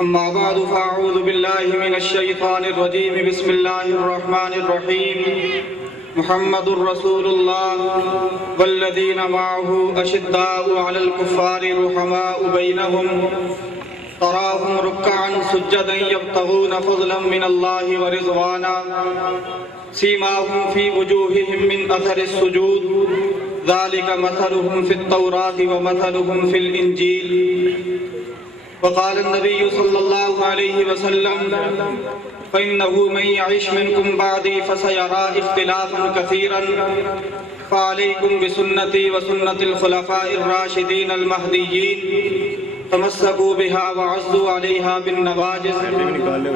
أما بعد فأعوذ بالله من الشيطان الرجيم بسم الله الرحمن الرحيم محمد رسول الله والذين معه أشداء على الكفار رحماء بينهم تراهم ركعا سجدا يبتغون فضلا من الله ورضوانا سيماهم في وجوههم من أثر السجود ذلك مثلهم في التوراة ومثلهم في الإنجيل وقال النبي صلى الله عليه وسلم فإنه من يعش منكم بعدي فسيرى اختلافا كثيرا فعليكم بسنتي وسنة الخلفاء الراشدين المهديين تمسكوا بها وعضوا عليها بالنواجذ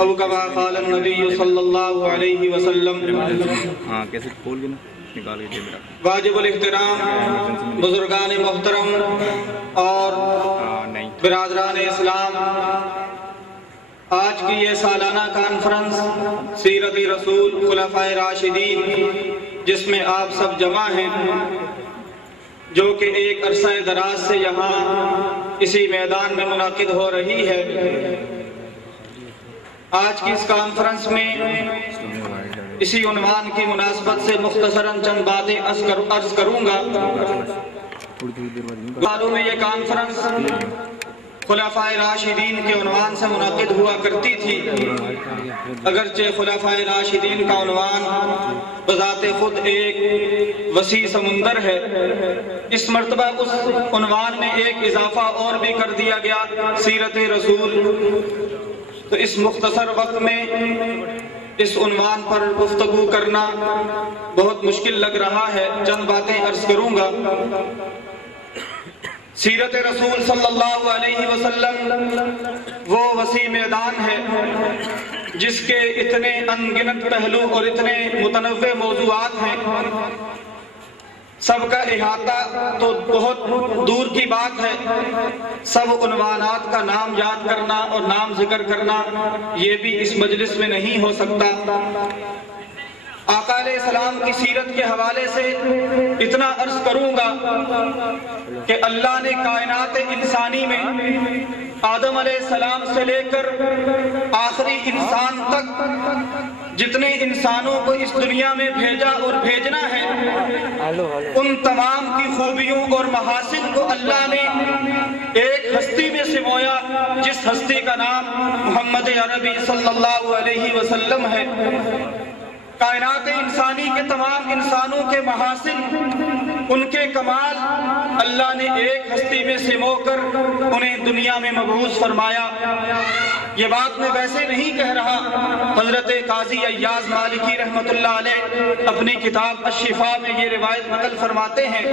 أو كما قال النبي صلى الله عليه وسلم۔ واجب الاحترام بزرگان محترم اور برادران اسلام، آج کی یہ سالانہ کانفرنس سیرت رسول خلفائے راشدین جس میں آپ سب جمع ہیں، جو کہ ایک عرصہ دراز سے یہاں اسی میدان میں منعقد ہو رہی ہے، آج کی اس کانفرنس میں اسی عنوان کی مناسبت سے مختصراً چند باتیں عرض کروں گا۔ معلوم ہے یہ کانفرنس خلفائے راشدین کے عنوان سے منعقد ہوا کرتی تھی، اگرچہ خلفائے راشدین کا عنوان بذات خود ایک وسیع سمندر ہے، اس مرتبہ اس عنوان میں ایک اضافہ اور بھی کر دیا گیا، سیرت رسول۔ تو اس مختصر وقت میں اس عنوان پر گفتگو کرنا بہت مشکل لگ رہا ہے، چند باتیں عرض کروں گا۔ سیرت رسول صلی اللہ علیہ وسلم وہ وسیع میدان ہے جس کے اتنے انگنت پہلو اور اتنے متنوع موضوعات ہیں، سب کا احاطہ تو بہت دور کی بات ہے، سب عنوانات کا نام یاد کرنا اور نام ذکر کرنا یہ بھی اس مجلس میں نہیں ہو سکتا۔ آقا علیہ السلام کی سیرت کے حوالے سے اتنا عرض کروں گا کہ اللہ نے کائنات انسانی میں آدم علیہ السلام سے لے کر آخری انسان تک جتنے انسانوں کو اس دنیا میں بھیجا اور بھیجنا ہے، ان تمام کی خوبیوں اور محاسن کو اللہ نے ایک ہستی میں سمویا، جس ہستی کا نام محمد عربی صلی اللہ علیہ وسلم ہے۔ کائنات انسانی کے تمام انسانوں کے محاسن، ان کے کمال اللہ نے ایک ہستی میں سمو کر انہیں دنیا میں مبعوث فرمایا۔ یہ بات میں ویسے نہیں کہہ رہا، حضرت قاضی ایاز مالکی رحمۃ اللہ علیہ اپنی کتاب الشفاء میں یہ روایت نقل فرماتے ہیں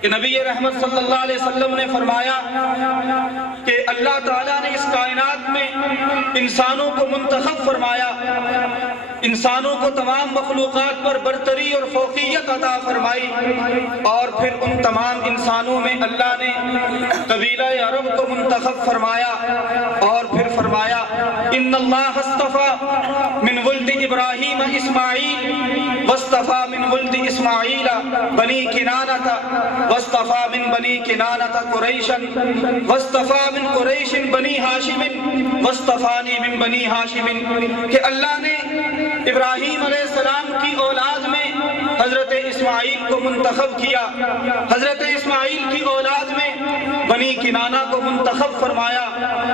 کہ نبی رحمت صلی اللہ علیہ وسلم نے فرمایا کہ اللہ تعالیٰ نے اس کائنات میں انسانوں کو منتخب فرمایا، انسانوں کو تمام مخلوقات پر برتری اور فوقیت عطا فرمائی، اور پھر ان تمام انسانوں میں اللہ نے قبیلہ عرب کو منتخب فرمایا، اور پھر فرمایا ان اللہ اصطفیٰ من ولد ابراہیم اسماعیل واصطفیٰ من ولد اسماعیل بنی کنانہ واصطفیٰ من بنی کنانہ قریشا واصطفیٰ من قریش بنی ہاشم واصطفانی من بنی ہاشم، کہ اللہ نے ابراہیم علیہ السلام کی اولاد میں حضرت اسماعیل کو منتخب کیا، حضرت اسماعیل کی اولاد میں بنی کنانہ کو منتخب فرمایا،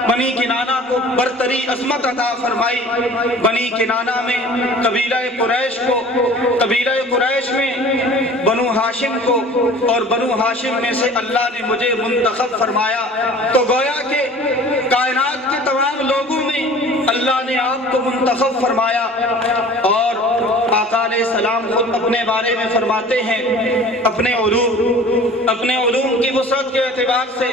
بنی کنانہ کو برتری عظمت عطا فرمائی، بنی کنانہ میں قبیلہ قریش کو، قبیلہ قریش میں بنو ہاشم کو، اور بنو ہاشم میں سے اللہ نے مجھے منتخب فرمایا۔ تو گویا کہ کائنات کے تمام لوگوں میں اللہ نے آپ کو منتخب فرمایا، اور آقا علیہ السلام خود اپنے بارے میں فرماتے ہیں اپنے علوم کی وسعت کے اعتبار سے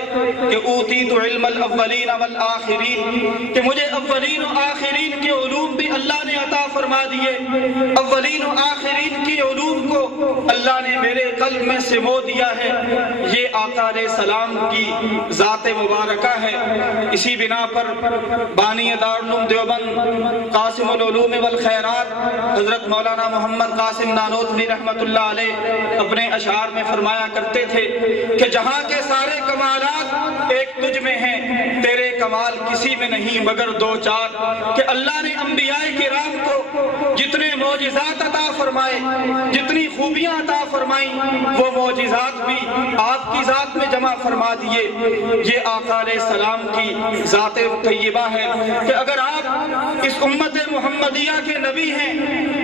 کہ اوتیت علم الاولین والآخرین، کہ مجھے اولین و آخرین کے علوم بھی اللہ نے عطا فرما دیے، اولین و آخرین کی علوم کو اللہ نے میرے قلب میں سمو دیا ہے۔ یہ آقا علیہ السلام کی ذات مبارکہ ہے۔ اسی بنا پر بانی دارالعلوم دیوبند قاسم العلوم والخیرات حضرت مولانا محمد محمد قاسم نانوتوی رحمت اللہ علیہ اپنے اشعار میں فرمایا کرتے تھے کہ جہاں کے سارے کمالات ایک تجھ میں ہیں، تیرے کمال کسی میں نہیں مگر دو چار، کہ اللہ نے انبیاء کرام کو جتنے معجزات عطا فرمائے، جتنی خوبیاں عطا فرمائیں، وہ معجزات بھی آپ کی ذات میں جمع فرما دیے۔ یہ آقا علیہ السلام کی ذات طیبہ ہے کہ اگر آپ اس امت محمدیہ کے نبی ہیں،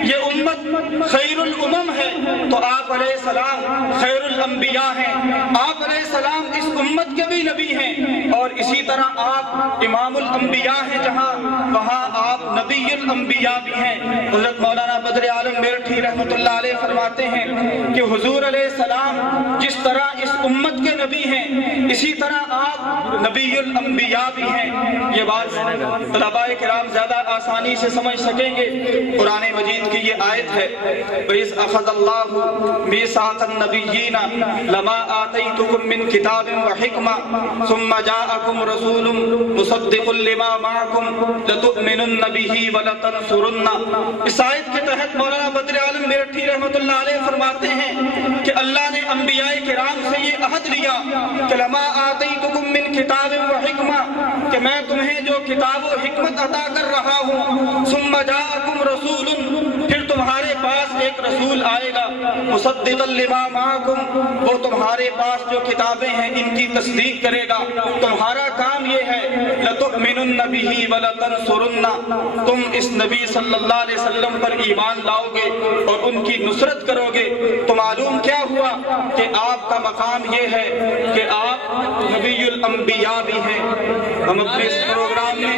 یہ امت خیر الامم ہے، تو آپ علیہ السلام خیر الانبیاء ہیں، آپ علیہ السلام اس امت کے بھی نبی ہیں، اور اسی طرح آپ امام الانبیاء ہیں، جہاں وہاں آپ نبی الانبیاء بھی ہیں۔ حضرت مولانا بدر عالم میرٹھی رحمت اللہ علیہ فرماتے ہیں کہ حضور علیہ السلام جس طرح اس امت کے نبی ہیں، اسی طرح آپ نبی الانبیاء بھی ہیں۔ یہ بات طلباء کرام زیادہ آسانی سے سمجھ سکیں گے۔ قرآن مجید کی یہ آیت ہے، وَإِذْ أَخَذَ اللَّهُ مِيثَاقَ النَّبِيِّينَ لَمَا آتَيْتُكُم مِّن كِتَابٍ وَحِكْمَةٍ ثُمَّ جَاءَكُمْ رَسُولٌ مُصَدِّقٌ لِّمَا مَعَكُمْ لَتُؤْمِنُنَّ بِهِ وَلَتَنصُرُنَّهُ۔ اس آیت کے تحت مولانا بدر عالم میرٹھی رحمت اللہ علیہ فرماتے ہیں کہ اللہ نے انبیاء کرام سے یہ عہد لیا کہ لَمَا آتَيْتُكُم مِّن كِتَابٍ وَحِكْمَةٍ، کہ میں تمہیں جو کتاب و حکمت عطا کر رہا ہوں، ثُمَّ جَاءَكُمْ رَسُولٌ، پھر تمہارے پاس ایک رسول آئے گا، مُصَدِّقًا لِّمَا مَعَكُمْ، وہ تمہارے پاس جو کتابیں ہیں ان کی تصدیق کرے گا۔ تمہارا کام یہ ہے لَتُؤْمِنُنَّ بِهِ وَلَتَنصُرُنَّهُ، تم اس نبی صلی اللہ علیہ وسلم پر ایمان لاؤ گے اور ان کی نصرت کرو گے۔ تو معلوم کیا ہوا کہ آپ کا مقام یہ ہے کہ آپ نبی الانبیاء بھی ہیں۔ ہم اپنے اس پروگرام میں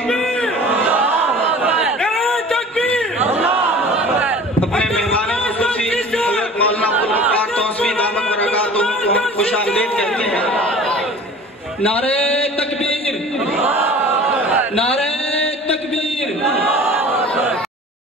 اپنے مہمان خصوصی حضرت مولانا عبدالغفار توسوی دامت برکاتہم کو ہم خوش آمدید کہتے ہیں۔ نعرہ تکبیر، نعرہ تکبیر۔